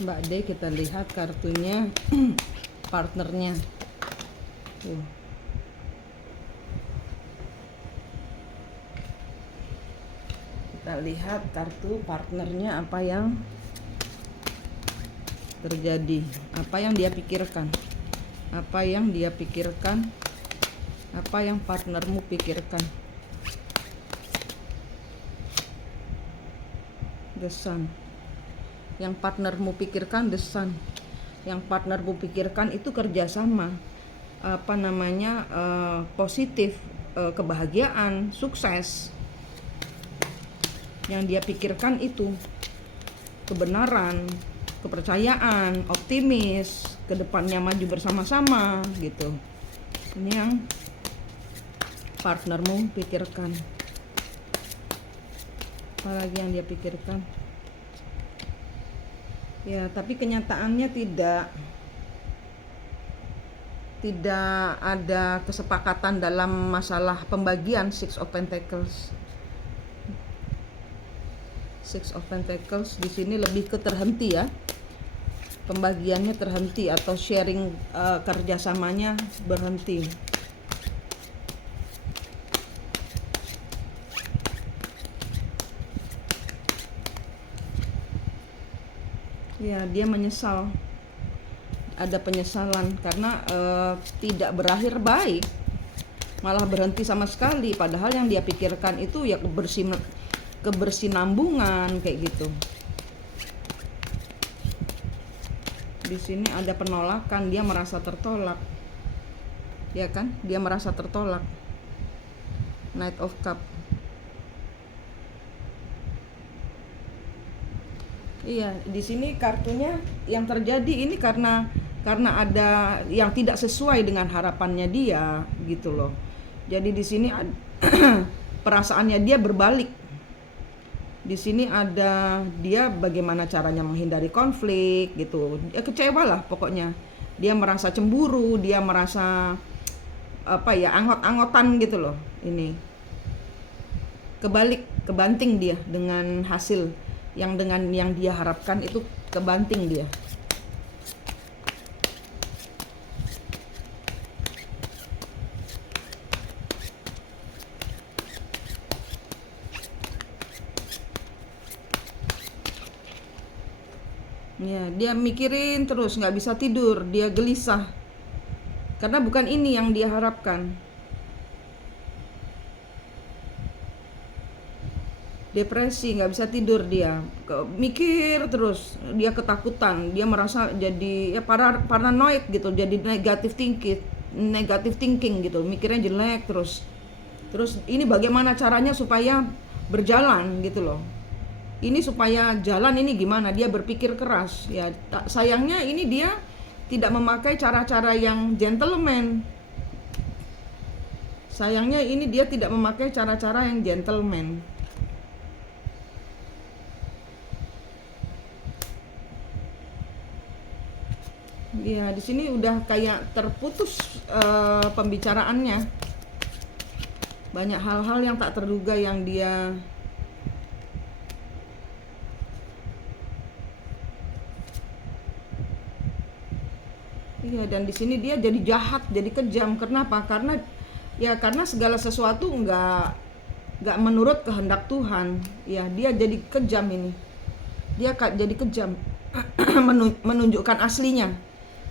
Mbak D, kita lihat kartunya partnernya tuh. Kita lihat kartu partnernya, apa yang terjadi, apa yang dia pikirkan, apa yang dia pikirkan, apa yang partnermu pikirkan. The Sun. Yang partnermu pikirkan The Sun. Yang partnermu pikirkan itu kerjasama, positif, kebahagiaan, sukses. Yang dia pikirkan itu kebenaran, kepercayaan, optimis, kedepannya maju bersama-sama gitu. Ini yang partnermu pikirkan. Apalagi yang dia pikirkan? Ya, tapi kenyataannya tidak ada kesepakatan dalam masalah pembagian Six of Pentacles. Six of Pentacles di sini lebih ke terhenti ya. Pembagiannya terhenti atau sharing, kerjasamanya berhenti. Ya, dia menyesal. Ada penyesalan karena tidak berakhir baik, malah berhenti sama sekali. Padahal yang dia pikirkan itu ya kebersinambungan kayak gitu. Di sini ada penolakan, dia merasa tertolak. Ya kan? Dia merasa tertolak. Knight of Cup. Iya, di sini kartunya yang terjadi ini karena ada yang tidak sesuai dengan harapannya dia gitu loh. Jadi di sini perasaannya dia berbalik. Di sini ada dia bagaimana caranya menghindari konflik gitu. Dia kecewa lah pokoknya. Dia merasa cemburu, dia merasa anggot-anggotan gitu loh. Ini kebanting dia dengan hasil dengan yang dia harapkan itu, kebanting dia. Ya, dia mikirin terus, nggak bisa tidur, dia gelisah karena bukan ini yang dia harapkan. Depresi, nggak bisa tidur, dia mikir terus, dia ketakutan, dia merasa jadi ya paranoid gitu, jadi negatif thinking gitu, mikirnya jelek terus ini bagaimana caranya supaya berjalan gitu loh. Ini supaya jalan ini gimana, dia berpikir keras ya. Sayangnya ini dia tidak memakai cara-cara yang gentleman. Sayangnya ini dia tidak memakai cara-cara yang gentleman. Ya, di sini udah kayak terputus pembicaraannya. Banyak hal-hal yang tak terduga yang dia Iya, dan di sini dia jadi jahat, jadi kejam. Kenapa? Karena segala sesuatu nggak menurut kehendak Tuhan. Ya, dia jadi kejam ini. Dia jadi kejam, menunjukkan aslinya.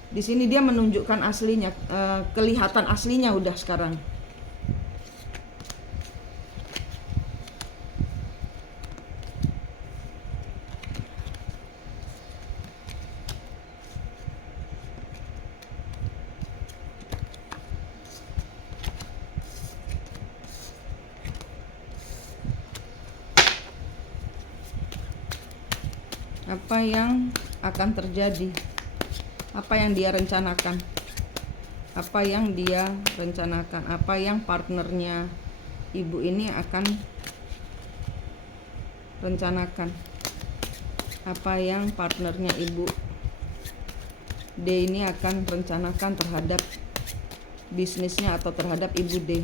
Di sini dia menunjukkan aslinya, kelihatan aslinya udah sekarang. Apa yang akan terjadi? Apa yang dia rencanakan? Apa yang dia rencanakan? Apa yang partnernya ibu ini akan rencanakan? Apa yang partnernya ibu D ini akan rencanakan terhadap bisnisnya atau terhadap ibu D?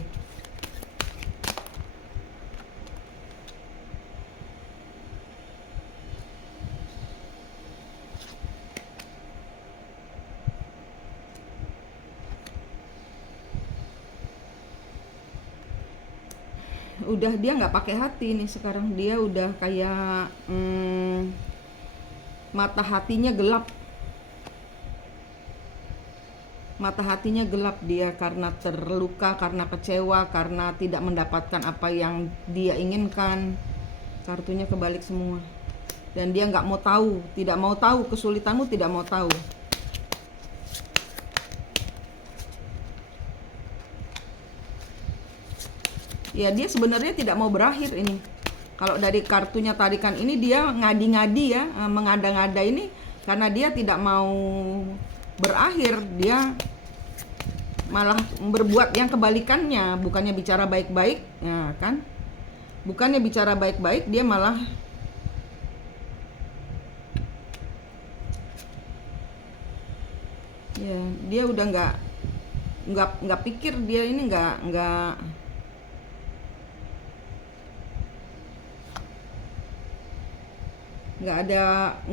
udah dia nggak pakai hati nih sekarang, dia udah kayak mata hatinya gelap. Mata hatinya gelap dia karena terluka, karena kecewa, karena tidak mendapatkan apa yang dia inginkan. Kartunya kebalik semua. Dan dia nggak mau tahu, tidak mau tahu kesulitanmu, tidak mau tahu. Ya dia sebenarnya tidak mau berakhir ini. Kalau dari kartunya tarikan ini dia ngadi-ngadi ya, mengada-ngada ini karena dia tidak mau berakhir, dia malah berbuat yang kebalikannya, bukannya bicara baik-baik, ya kan? Bukannya bicara baik-baik, dia malah ya dia udah nggak pikir, dia ini nggak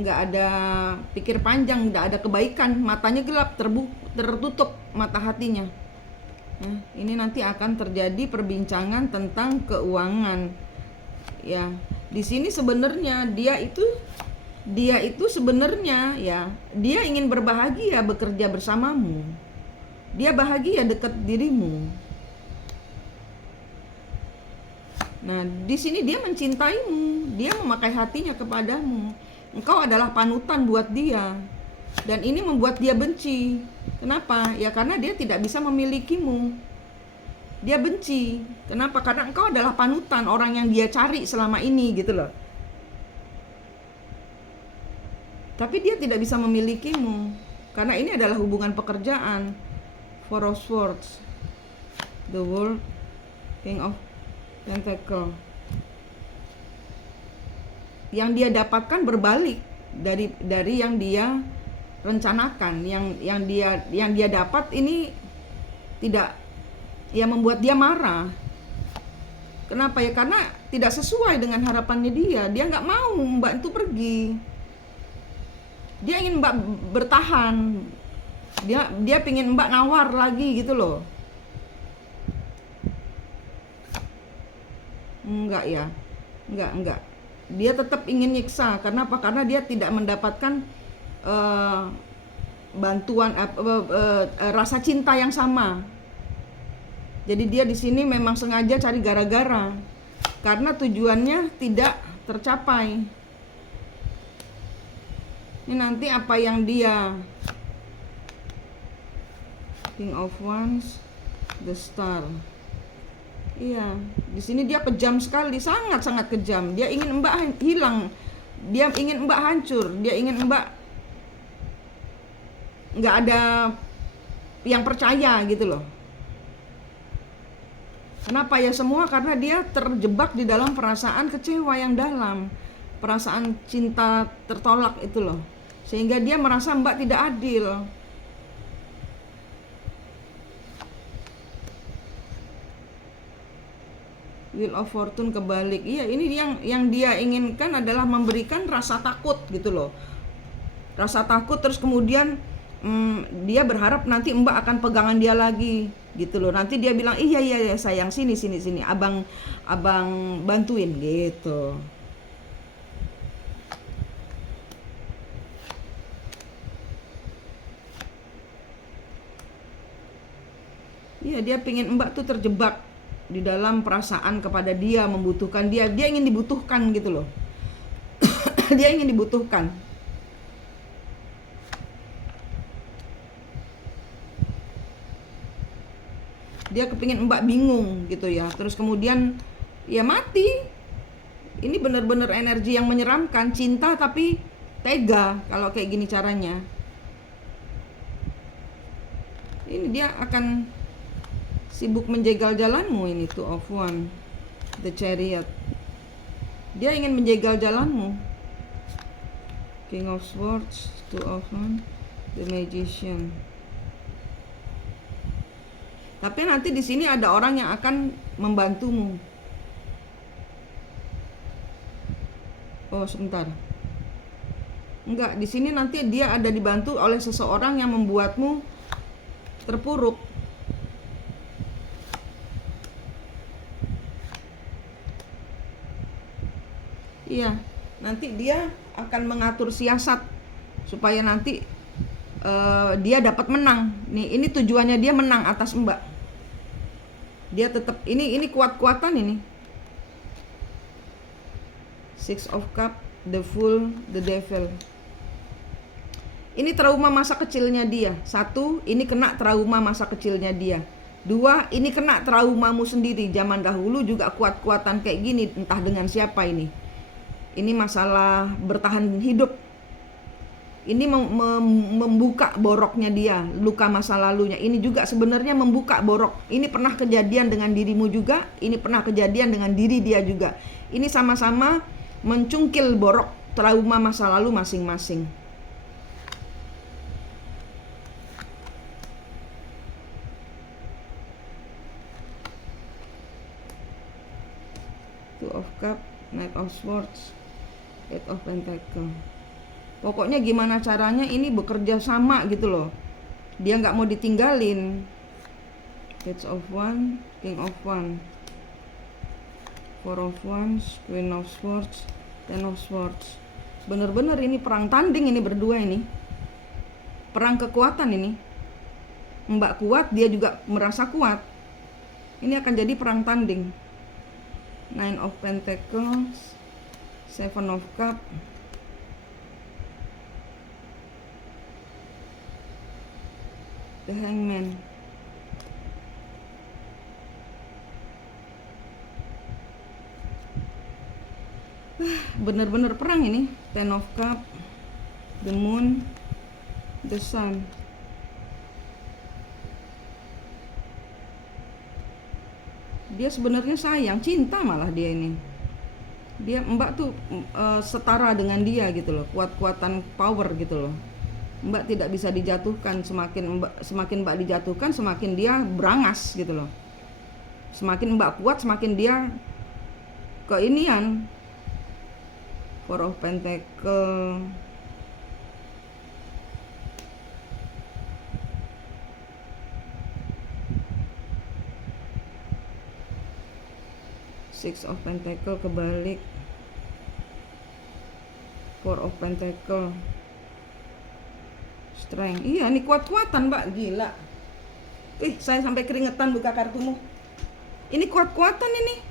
ada pikir panjang, nggak ada kebaikan, matanya gelap, tertutup mata hatinya. Nah, ini nanti akan terjadi perbincangan tentang keuangan. Ya, di sini sebenarnya dia itu sebenarnya ya dia ingin berbahagia bekerja bersamamu. Dia bahagia dekat dirimu. Nah, di sini dia mencintaimu, dia memakai hatinya kepadamu. Engkau adalah panutan buat dia. Dan ini membuat dia benci. Kenapa? Ya karena dia tidak bisa memilikimu. Dia benci. Kenapa? Karena engkau adalah panutan, orang yang dia cari selama ini gitu loh. Tapi dia tidak bisa memilikimu. Karena ini adalah hubungan pekerjaan. Four of Swords, The World, King of Pentacle. Yang dia dapatkan berbalik dari yang dia rencanakan. Yang dia dapat ini tidak, ya membuat dia marah. Kenapa ya? Karena tidak sesuai dengan harapannya dia. Dia nggak mau Mbak itu pergi. Dia ingin Mbak bertahan. Dia pengen Mbak nawar lagi gitu loh. Enggak ya, enggak. Dia tetap ingin nyiksa. Karena apa? Karena dia tidak mendapatkan bantuan, rasa cinta yang sama. Jadi dia di sini memang sengaja cari gara-gara. Karena tujuannya tidak tercapai. Ini nanti apa yang dia King of Wands, The Star. Iya, di sini dia kejam sekali, sangat-sangat kejam. Dia ingin Mbak hilang, dia ingin Mbak hancur, dia ingin Mbak nggak ada yang percaya gitu loh. Kenapa ya? Semua karena dia terjebak di dalam perasaan kecewa yang dalam, perasaan cinta tertolak itu loh, sehingga dia merasa Mbak tidak adil. Wheel of Fortune kebalik. Iya, ini yang dia inginkan adalah memberikan rasa takut gitu loh. Rasa takut, terus kemudian dia berharap nanti Mbak akan pegangan dia lagi gitu loh. Nanti dia bilang, iya sayang, sini abang bantuin gitu. Iya, dia pingin Mbak tuh terjebak di dalam perasaan kepada dia, membutuhkan dia ingin dibutuhkan gitu loh. Dia ingin dibutuhkan. Dia kepingin Mbak bingung gitu ya, terus kemudian ya mati. Ini benar-benar energi yang menyeramkan, cinta tapi tega kalau kayak gini caranya. Ini dia akan sibuk menjegal jalanmu. Ini Two of Wands, The Chariot. Dia ingin menjegal jalanmu. King of Swords, Two of Wands, The Magician. Tapi nanti di sini ada orang yang akan membantumu. Oh, sebentar. Enggak, di sini nanti dia ada dibantu oleh seseorang yang membuatmu terpuruk. Iya, nanti dia akan mengatur siasat supaya nanti dia dapat menang. Nih, ini tujuannya dia menang atas Mbak. Dia tetap ini kuat-kuatan ini. Six of Cup, the Fool, the Devil. Ini trauma masa kecilnya dia. Satu, ini kena trauma masa kecilnya dia. Dua, ini kena traumamu sendiri. Zaman dahulu juga kuat-kuatan kayak gini, entah dengan siapa ini. Ini masalah bertahan hidup. Ini membuka boroknya dia, luka masa lalunya. Ini juga sebenarnya membuka borok. Ini pernah kejadian dengan dirimu juga, ini pernah kejadian dengan diri dia juga. Ini sama-sama mencungkil borok trauma masa lalu masing-masing. Two of Cups, Knight of Swords, Eight of Pentacles. Pokoknya gimana caranya ini bekerja sama gitu loh. Dia nggak mau ditinggalin. Page of Wands, King of Wands, Four of Wands, Queen of Swords, Ten of Swords. Bener-bener ini perang tanding ini berdua ini. Perang kekuatan ini. Mbak kuat, dia juga merasa kuat. Ini akan jadi perang tanding. Nine of Pentacles, Seven of Cups, The Hangman. Bener-bener perang ini. Ten of Cups, The Moon, The Sun. Dia sebenarnya sayang, cinta malah dia ini. Dia Mbak tuh setara dengan dia gitu loh, kuat-kuatan power gitu loh. Mbak tidak bisa dijatuhkan, semakin Mbak dijatuhkan semakin dia berangas gitu loh. Semakin Mbak kuat semakin dia keinian. Four of Pentacles, Six of Pentacles kebalik, Four of Pentacles, Strength. Iya, ini kuat-kuatan Mbak, gila. Saya sampai keringetan buka kartumu. Ini kuat-kuatan ini.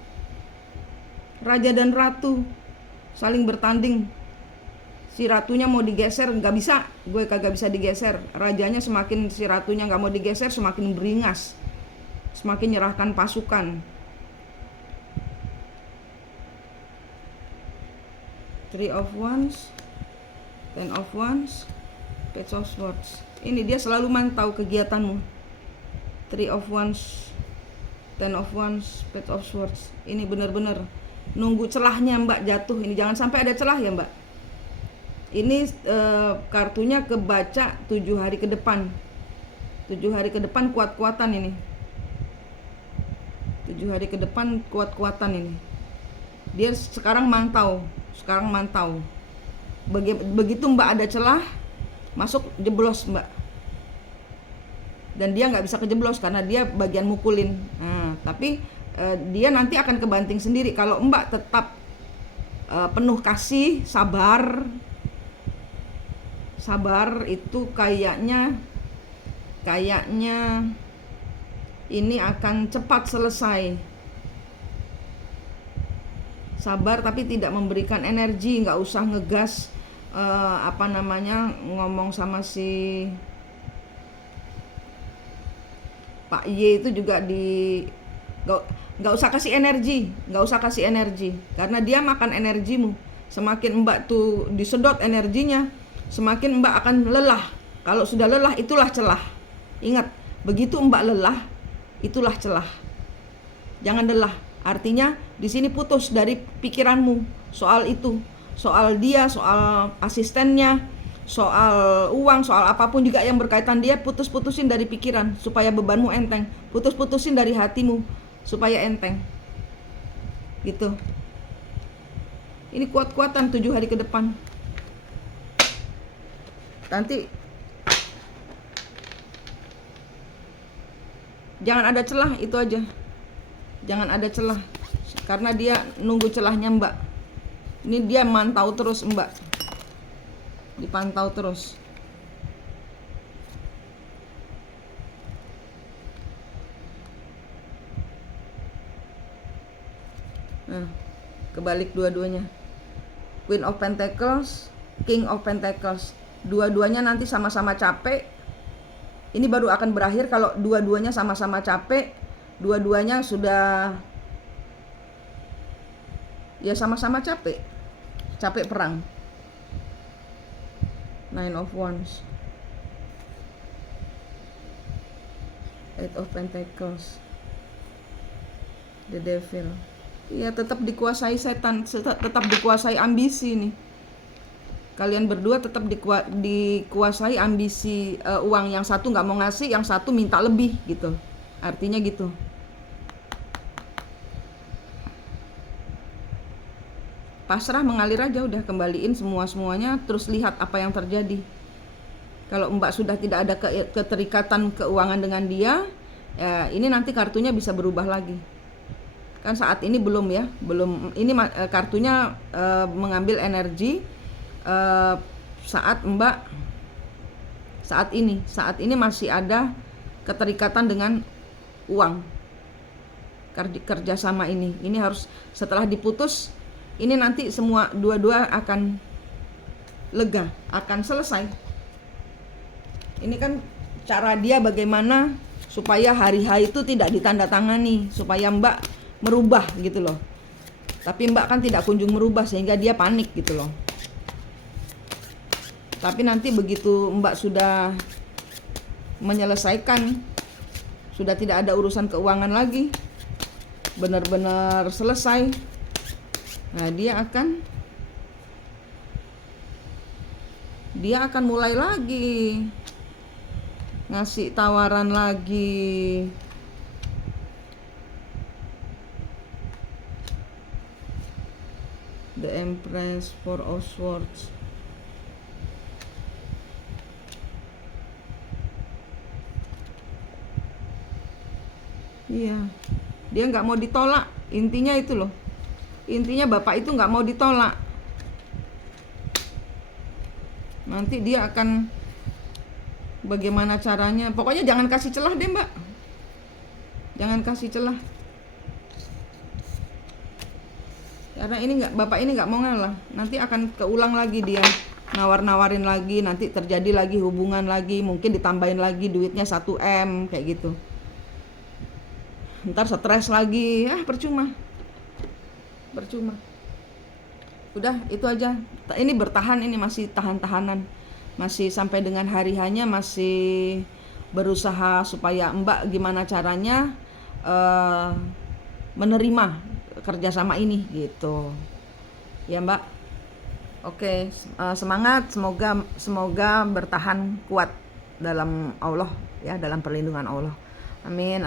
Raja dan ratu saling bertanding. Si ratunya mau digeser, nggak bisa. Gue kagak bisa digeser. Rajanya semakin si ratunya nggak mau digeser, semakin beringas, semakin nyerahkan pasukan. Three of Wands, Ten of Wands, Page of Swords. Ini dia selalu mantau kegiatanmu. Three of Wands, Ten of Wands, Page of Swords. Ini benar-benar nunggu celahnya Mbak jatuh. Ini jangan sampai ada celah ya Mbak. Ini kartunya kebaca 7 hari ke depan. 7 hari ke depan kuat-kuatan ini. 7 hari ke depan kuat-kuatan ini. Dia sekarang mantau. Begitu Mbak ada celah, masuk jeblos Mbak. Dan dia nggak bisa kejeblos karena dia bagian mukulin. Nah, tapi dia nanti akan kebanting sendiri kalau Mbak tetap penuh kasih, sabar itu kayaknya ini akan cepat selesai. Sabar tapi tidak memberikan energi, nggak usah ngegas ngomong sama si Pak Y itu juga nggak usah kasih energi, karena dia makan energimu. Semakin Mbak tuh disedot energinya, semakin Mbak akan lelah. Kalau sudah lelah itulah celah. Ingat, begitu Mbak lelah itulah celah. Jangan lelah. Artinya di sini putus dari pikiranmu soal itu, soal dia, soal asistennya, soal uang, soal apapun juga yang berkaitan dia, putusin dari pikiran supaya bebanmu enteng, putusin dari hatimu supaya enteng. Gitu. Ini kuat-kuatan 7 hari ke depan. Nanti jangan ada celah, itu aja. Jangan ada celah, karena dia nunggu celahnya Mbak. Ini dia mantau terus Mbak, dipantau terus. Nah, kebalik dua-duanya. Queen of Pentacles, King of Pentacles. Dua-duanya nanti sama-sama capek. Ini baru akan berakhir kalau dua-duanya sama-sama capek. Dua-duanya sudah ya sama-sama capek. Capek perang. Nine of Wands. Eight of Pentacles. The Devil. Ya tetap dikuasai setan, tetap dikuasai ambisi nih. Kalian berdua tetap dikuasai ambisi uang. Yang satu nggak mau ngasih, yang satu minta lebih gitu. Artinya gitu. Pasrah, mengalir aja udah, kembaliin semuanya, terus lihat apa yang terjadi. Kalau Mbak sudah tidak ada keterikatan keuangan dengan dia, ya ini nanti kartunya bisa berubah lagi. Kan saat ini belum ya, belum. Ini kartunya mengambil energi saat Mbak saat ini masih ada keterikatan dengan uang. Kerja sama ini harus, setelah diputus ini nanti semua dua-dua akan lega, akan selesai. Ini kan cara dia bagaimana supaya hari H itu tidak ditandatangani, supaya Mbak merubah gitu loh. Tapi Mbak kan tidak kunjung merubah sehingga dia panik gitu loh. Tapi nanti begitu Mbak sudah menyelesaikan, sudah tidak ada urusan keuangan lagi, benar-benar selesai, nah dia akan mulai lagi ngasih tawaran lagi. The Empress, Four of Swords. Iya, dia nggak mau ditolak. Intinya itu loh. Intinya bapak itu nggak mau ditolak. Nanti dia akan bagaimana caranya. Pokoknya jangan kasih celah deh Mbak. Jangan kasih celah. Karena bapak ini nggak mau ngalah. Nanti akan keulang lagi dia, nawar-nawarin lagi, nanti terjadi lagi hubungan lagi, mungkin ditambahin lagi duitnya 1M kayak gitu. Ntar stres lagi, percuma. Udah itu aja. Ini bertahan, ini masih tahan-tahanan, masih sampai dengan hari hanya masih berusaha supaya Mbak gimana caranya menerima kerjasama ini gitu ya Mbak. Oke, semangat, semoga bertahan kuat dalam Allah ya, dalam perlindungan Allah. Amin.